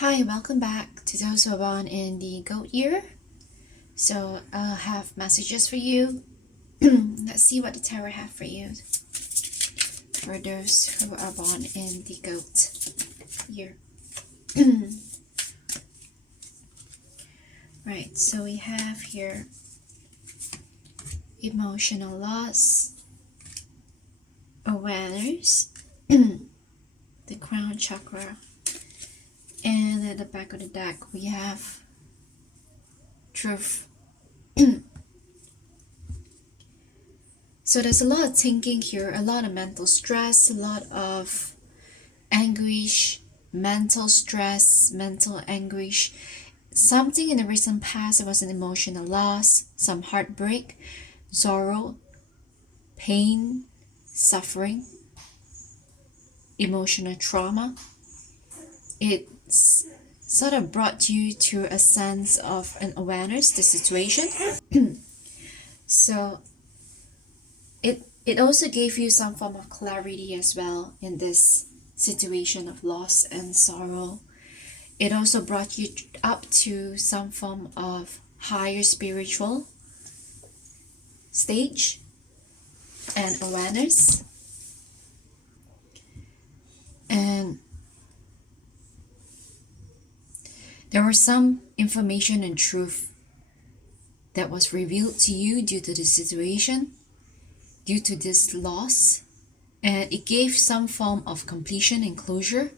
Hi, welcome back to those who are born in the goat year. So I'll have messages for you. Let's see what the tarot have for you for those who are born in the goat year. Right, so we have here emotional loss, awareness, the crown chakra, and at the back of the deck we have truth. So there's a lot of thinking here, a lot of mental stress, a lot of anguish, mental stress, mental anguish. Something in the recent past, it was an emotional loss, some heartbreak, sorrow, pain, suffering, emotional trauma. It's sort of brought you to a sense of an awareness, the situation. So it also gave you some form of clarity as well in this situation of loss and sorrow. It also brought you up to some form of higher spiritual stage and awareness. And there was some information and truth that was revealed to you due to the situation, due to this loss, and it gave some form of completion and closure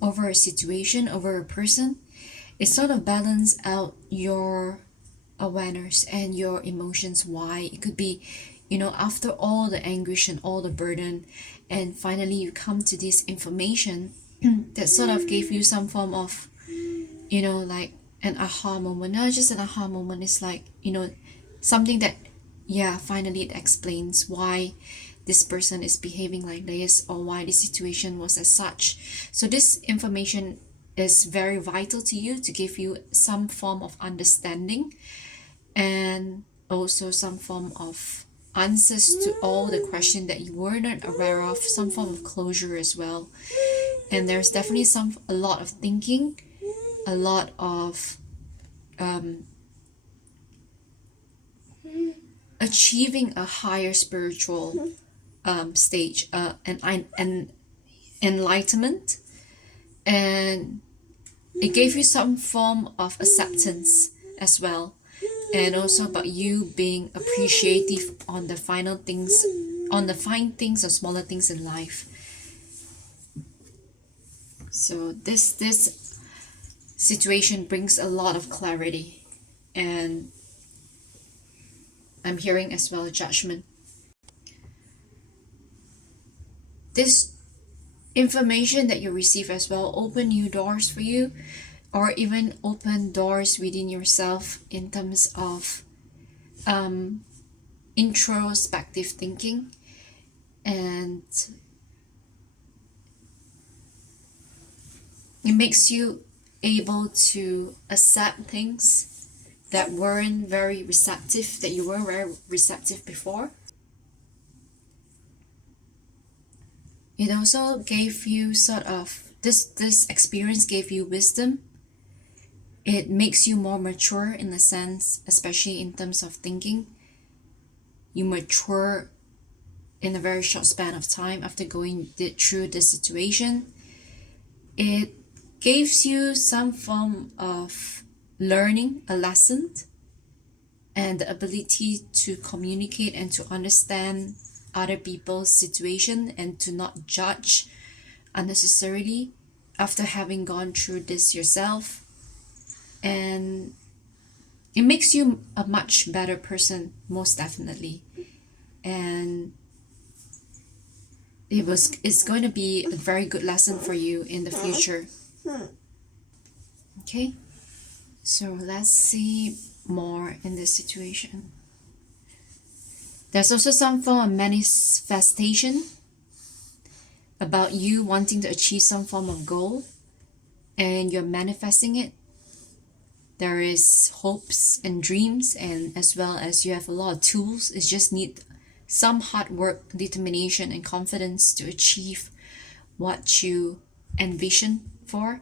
over a situation, over a person. It sort of balanced out your awareness and your emotions. Why? It could be, after all the anguish and all the burden, and finally you come to this information that sort of gave you some form of, like an aha moment. Not just an aha moment, it's like, something that, finally it explains why this person is behaving like this or why the situation was as such. So this information is very vital to you to give you some form of understanding and also some form of answers to all the questions that you were not aware of, some form of closure as well. And there's definitely a lot of thinking, a lot of achieving a higher spiritual stage, and enlightenment, and it gave you some form of acceptance as well, and also about you being appreciative on the final things, on the fine things or smaller things in life. So this situation brings a lot of clarity, and I'm hearing as well judgment. This information that you receive as well open new doors for you, or even open doors within yourself in terms of introspective thinking, and it makes you able to accept things that weren't very receptive, that you weren't very receptive before. It also gave you sort of, this experience gave you wisdom. It makes you more mature in a sense, especially in terms of thinking. You mature in a very short span of time after going through this situation. It gives you some form of learning, a lesson, and the ability to communicate and to understand other people's situation and to not judge unnecessarily after having gone through this yourself. And it makes you a much better person, most definitely. And it's going to be a very good lesson for you in the future. Okay, so let's see more in this situation. There's also some form of manifestation about you wanting to achieve some form of goal, and you're manifesting it. There is hopes and dreams, and as well as you have a lot of tools. It just need some hard work, determination, and confidence to achieve what you envision for.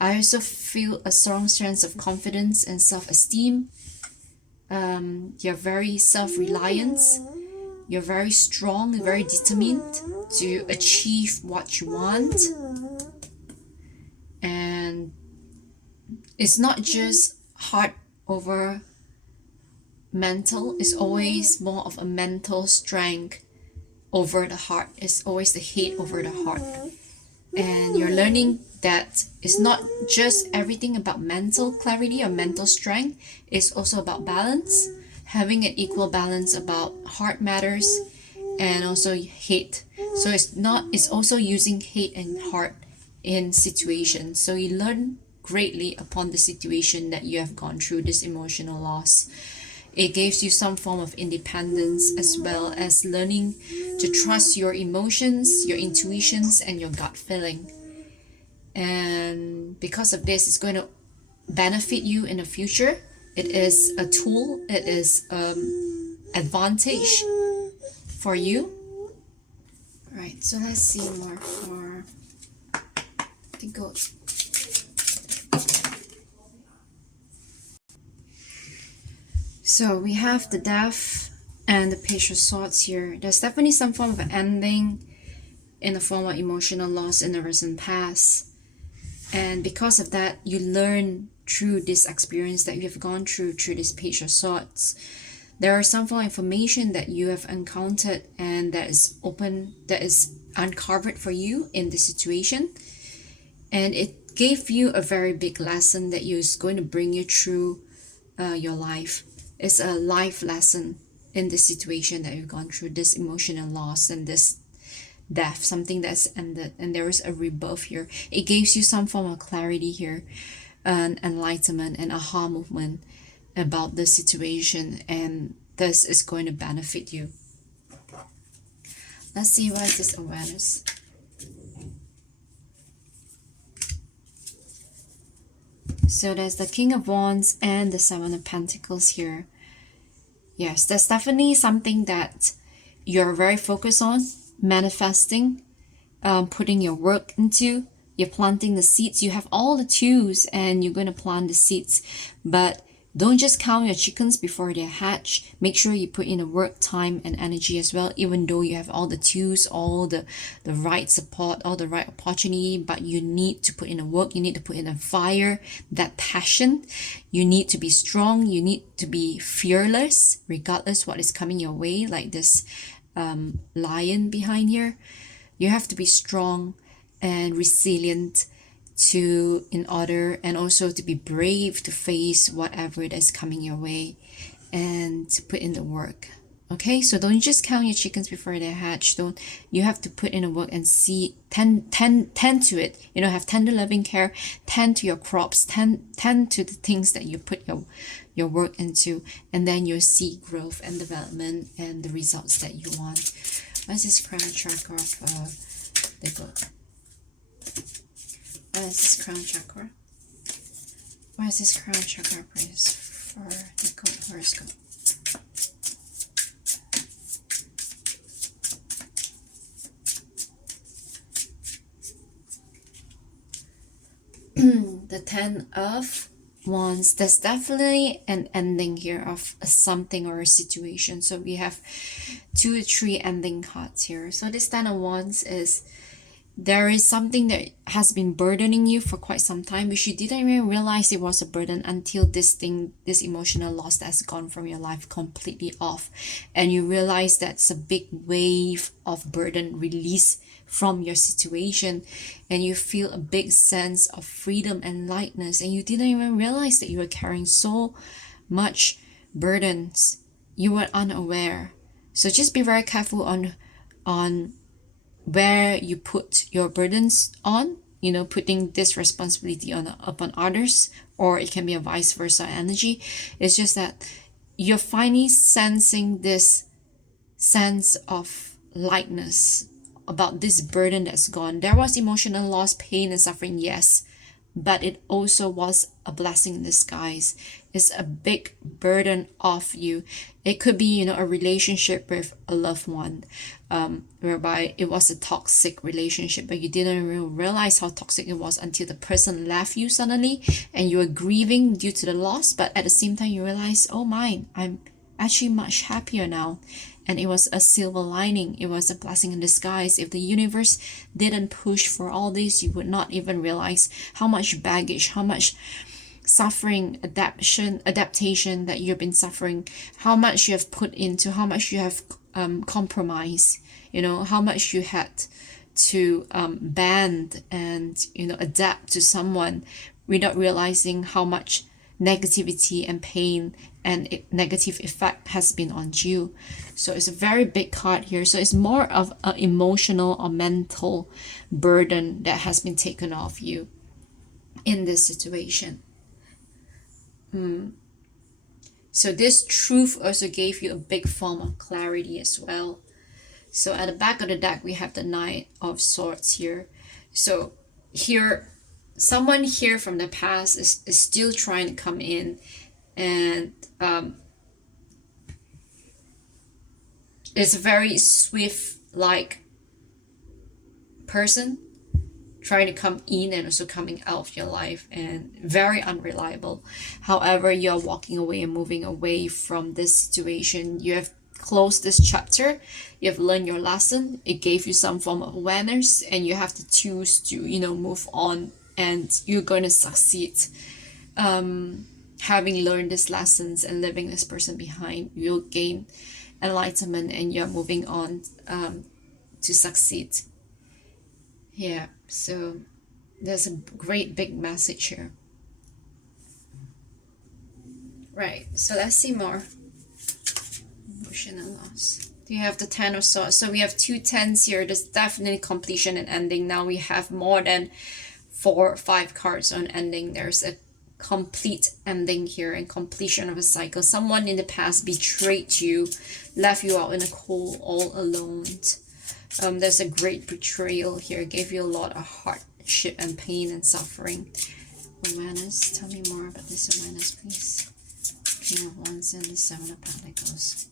I also feel a strong sense of confidence and self-esteem. You're very self-reliant. You're very strong and very determined to achieve what you want. And it's not just heart over mental, it's always more of a mental strength over the heart. It's always the head over the heart. And you're learning that it's not just everything about mental clarity or mental strength, it's also about balance, having an equal balance about heart matters and also head. So it's also using head and heart in situations. So you learn greatly upon the situation that you have gone through this emotional loss. It gives you some form of independence as well as learning to trust your emotions, your intuitions, and your gut feeling. And because of this, it's going to benefit you in the future. It is a tool, it is advantage for you. Right, so let's see more for the goat. So we have the Death and the Page of Swords here. There's definitely some form of ending in the form of emotional loss in the recent past. And because of that, you learn through this experience that you have gone through this Page of Swords. There are some form of information that you have encountered and that is open, that is uncovered for you in this situation. And it gave you a very big lesson that is going to bring you through your life. It's a life lesson in this situation that you've gone through, this emotional loss and this death, something that's ended, and there is a rebirth here. It gives you some form of clarity here, an enlightenment and aha movement about the situation, and this is going to benefit you. Let's see what is this awareness. So there's the King of Wands and the Seven of Pentacles here. Yes, there's definitely something that you're very focused on, manifesting, putting your work into. You're planting the seeds. You have all the tools and you're going to plant the seeds. But don't just count your chickens before they hatch. Make sure you put in the work, time, and energy as well, even though you have all the tools, all the right support, all the right opportunity, but you need to put in the work. You need to put in the fire, that passion. You need to be strong. You need to be fearless, regardless what is coming your way, like this lion behind here. You have to be strong and resilient in order, and also to be brave to face whatever that's coming your way and to put in the work. Okay, so don't just count your chickens before they hatch. You have to put in the work and tend to it. Have tender loving care, tend to your crops, tend to the things that you put your work into, and then you'll see growth and development and the results that you want. What's this crown chakra of the goat? What is this crown chakra? What is this crown chakra praise for the goat horoscope? The Ten of Wands. There's definitely an ending here of something or a situation. So we have 2 or 3 ending cards here. So this Ten of Wands is, there is something that has been burdening you for quite some time, but you didn't even realize it was a burden until this emotional loss that's gone from your life completely off. And you realize that's a big wave of burden release from your situation, and you feel a big sense of freedom and lightness, and you didn't even realize that you were carrying so much burdens. You were unaware. So just be very careful on where you put your burdens on, putting this responsibility upon others, or it can be a vice versa energy. It's just that you're finally sensing this sense of lightness about this burden that's gone. There was emotional loss, pain, and suffering, yes, but it also was a blessing in disguise. It's a big burden off you. It could be, a relationship with a loved one, whereby it was a toxic relationship, but you didn't even realize how toxic it was until the person left you suddenly, and you were grieving due to the loss. But at the same time, you realize, oh my, I'm actually much happier now. And it was a silver lining. It was a blessing in disguise. If the universe didn't push for all this, you would not even realize how much baggage, how much suffering, adaptation that you've been suffering, how much you have put into, how much you have compromised, how much you had to bend and, adapt to someone without realizing how much negativity and pain and negative effect has been on you. So it's a very big card here. So it's more of an emotional or mental burden that has been taken off you in this situation. So this truth also gave you a big form of clarity as well. So at the back of the deck, we have the Knight of Swords here. So here, someone here from the past is still trying to come in, and it's a very swift like person trying to come in and also coming out of your life, and very unreliable. However, you're walking away and moving away from this situation. You have closed this chapter. You have learned your lesson. It gave you some form of awareness, and you have to choose to move on, and you're going to succeed. Having learned these lessons and leaving this person behind, you'll gain enlightenment, and you're moving on to succeed. Yeah, so there's a great big message here. Right, so let's see more. Emotional loss. You have the Ten of Swords. So we have 2 tens here. There's definitely completion and ending. Now we have more than 4 or 5 cards on ending. There's a complete ending here and completion of a cycle. Someone in the past betrayed you, left you out in the cold all alone. There's a great betrayal here. Gave you a lot of hardship and pain and suffering. Awareness. Tell me more about this awareness, please. King of Wands and the Seven of Pentacles.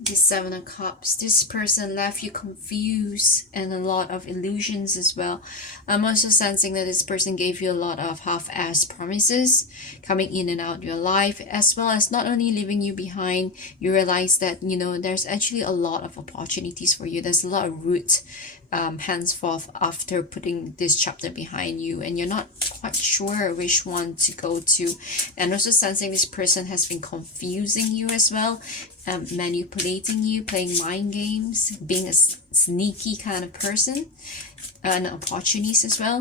The Seven of Cups. This person left you confused and a lot of illusions as well. I'm also sensing that this person gave you a lot of half-assed promises coming in and out your life, as well as not only leaving you behind. You realize that there's actually a lot of opportunities for you. There's a lot of route henceforth after putting this chapter behind you, and you're not quite sure which one to go to. And also sensing this person has been confusing you as well, manipulating you, playing mind games, being a sneaky kind of person, and opportunities as well.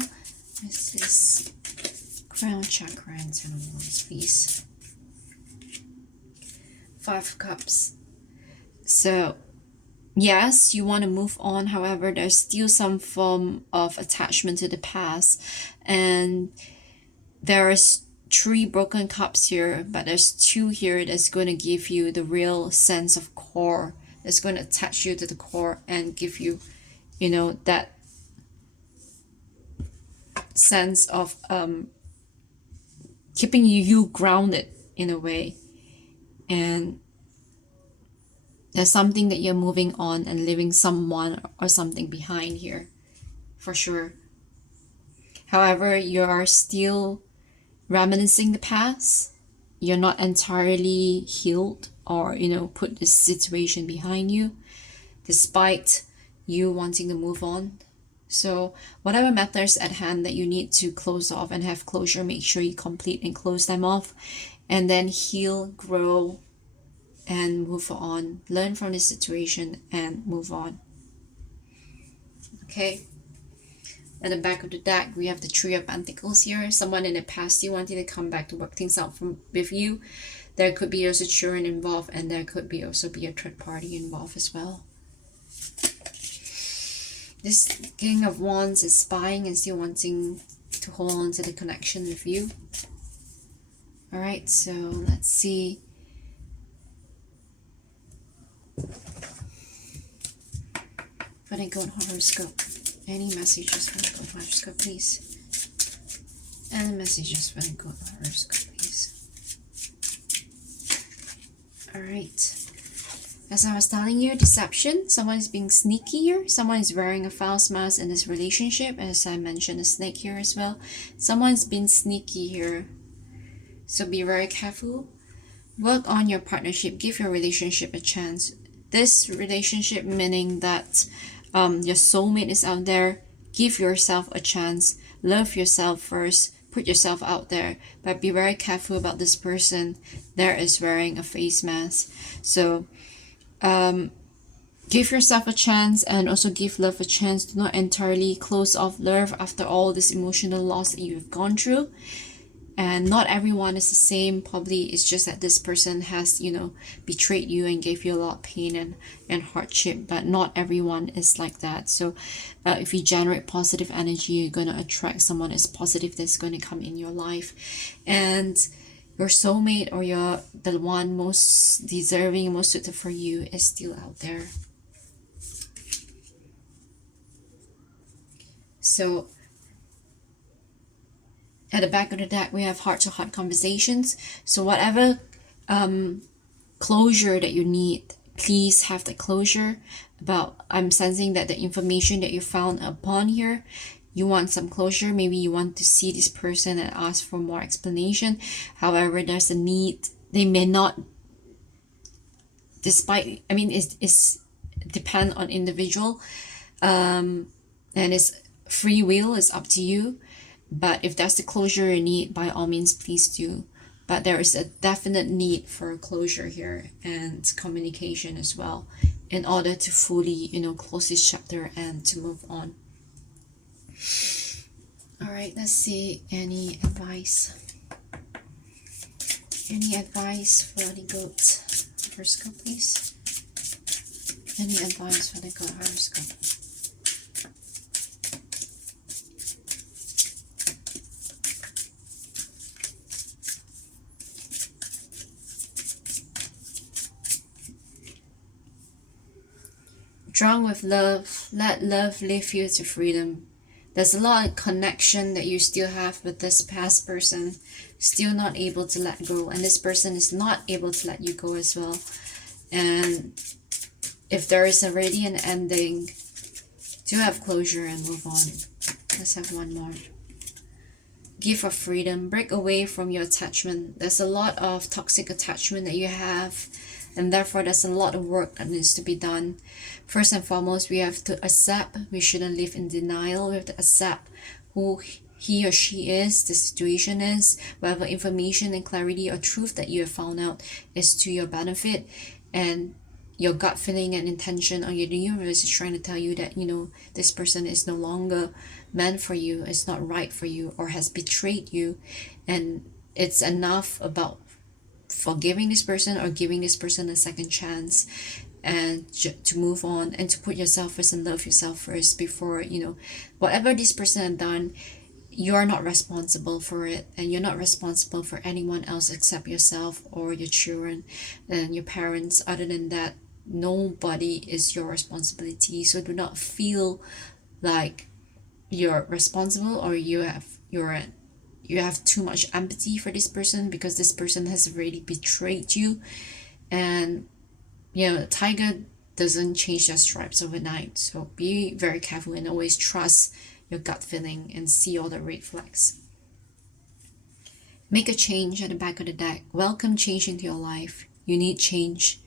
This is Crown Chakra and Ten of Wands, please. 5 of Cups. So yes, you want to move on. However, there's still some form of attachment to the past, and there's 3 broken cups here, but there's 2 here that's going to give you the real sense of core. That's going to attach you to the core and give you, that sense of keeping you grounded in a way. And there's something that you're moving on and leaving someone or something behind here, for sure. However, you are still reminiscing the past. You're not entirely healed or, put this situation behind you, despite you wanting to move on. So whatever matters at hand that you need to close off and have closure, make sure you complete and close them off, and then heal, grow, and move on. Learn from this situation and move on. Okay. At the back of the deck, we have the Three of Pentacles here. Someone in the past you wanting to come back to work things out with you. There could be also children involved, and there could be also be a third party involved as well. This King of Wands is spying and still wanting to hold on to the connection with you. Alright, so let's see. For the Gold Horoscope. Any messages for the Gold Horoscope, please? And the messages for the good horoscope, please. Alright. As I was telling you, deception. Someone is being sneaky here. Someone is wearing a false mask in this relationship. As I mentioned, a snake here as well. Someone's been sneaky here. So be very careful. Work on your partnership. Give your relationship a chance. This relationship meaning that your soulmate is out there. Give yourself a chance. Love yourself first. Put yourself out there. But be very careful about this person. There is wearing a face mask. So give yourself a chance and also give love a chance. Do not entirely close off love after all this emotional loss that you've gone through. And not everyone is the same. Probably it's just that this person has, betrayed you and gave you a lot of pain and hardship. But not everyone is like that. So if you generate positive energy, you're going to attract someone that's positive that's going to come in your life. And your soulmate or the one most deserving, most suited for you is still out there. So at the back of the deck, we have heart-to-heart conversations. So whatever closure that you need, please have the closure about, I'm sensing that the information that you found upon here, you want some closure. Maybe you want to see this person and ask for more explanation. However, there's a need. They may not, it's depend on individual. And it's free will, it's up to you. But if that's the closure you need, by all means, please do. But there is a definite need for closure here and communication as well in order to fully, close this chapter and to move on. All right, let's see any advice. Any advice for the goat horoscope, please? Any advice for the goat horoscope? Drawn with love, let love lift you to freedom. There's a lot of connection that you still have with this past person, still not able to let go, and this person is not able to let you go as well. And if there is already an ending, do have closure and move on. Let's have one more. Gift of freedom, break away from your attachment. There's a lot of toxic attachment that you have, and therefore there's a lot of work that needs to be done. First and foremost, we have to accept. We shouldn't live in denial. We have to accept who he or she is, the situation is, whatever information and clarity or truth that you have found out is to your benefit, and your gut feeling and intention or your universe is trying to tell you that, this person is no longer meant for you, is not right for you, or has betrayed you, and it's enough about forgiving this person or giving this person a second chance and to move on and to put yourself first and love yourself first before, whatever this person has done, you are not responsible for it, and you're not responsible for anyone else except yourself or your children and your parents. Other than that, nobody is your responsibility. So do not feel like you're responsible or you have too much empathy for this person, because this person has already betrayed you. And tiger doesn't change their stripes overnight, so be very careful and always trust your gut feeling and see all the red flags. Make a change at the back of the deck. Welcome change into your life. You need change.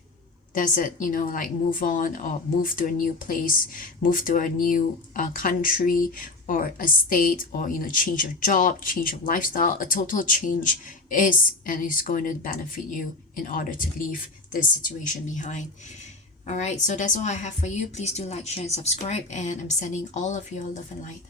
Does it, move on or move to a new place, move to a new country or a state, or, change of job, change of lifestyle. A total change is going to benefit you in order to leave this situation behind. All right, so that's all I have for you. Please do like, share, and subscribe. And I'm sending all of you love and light.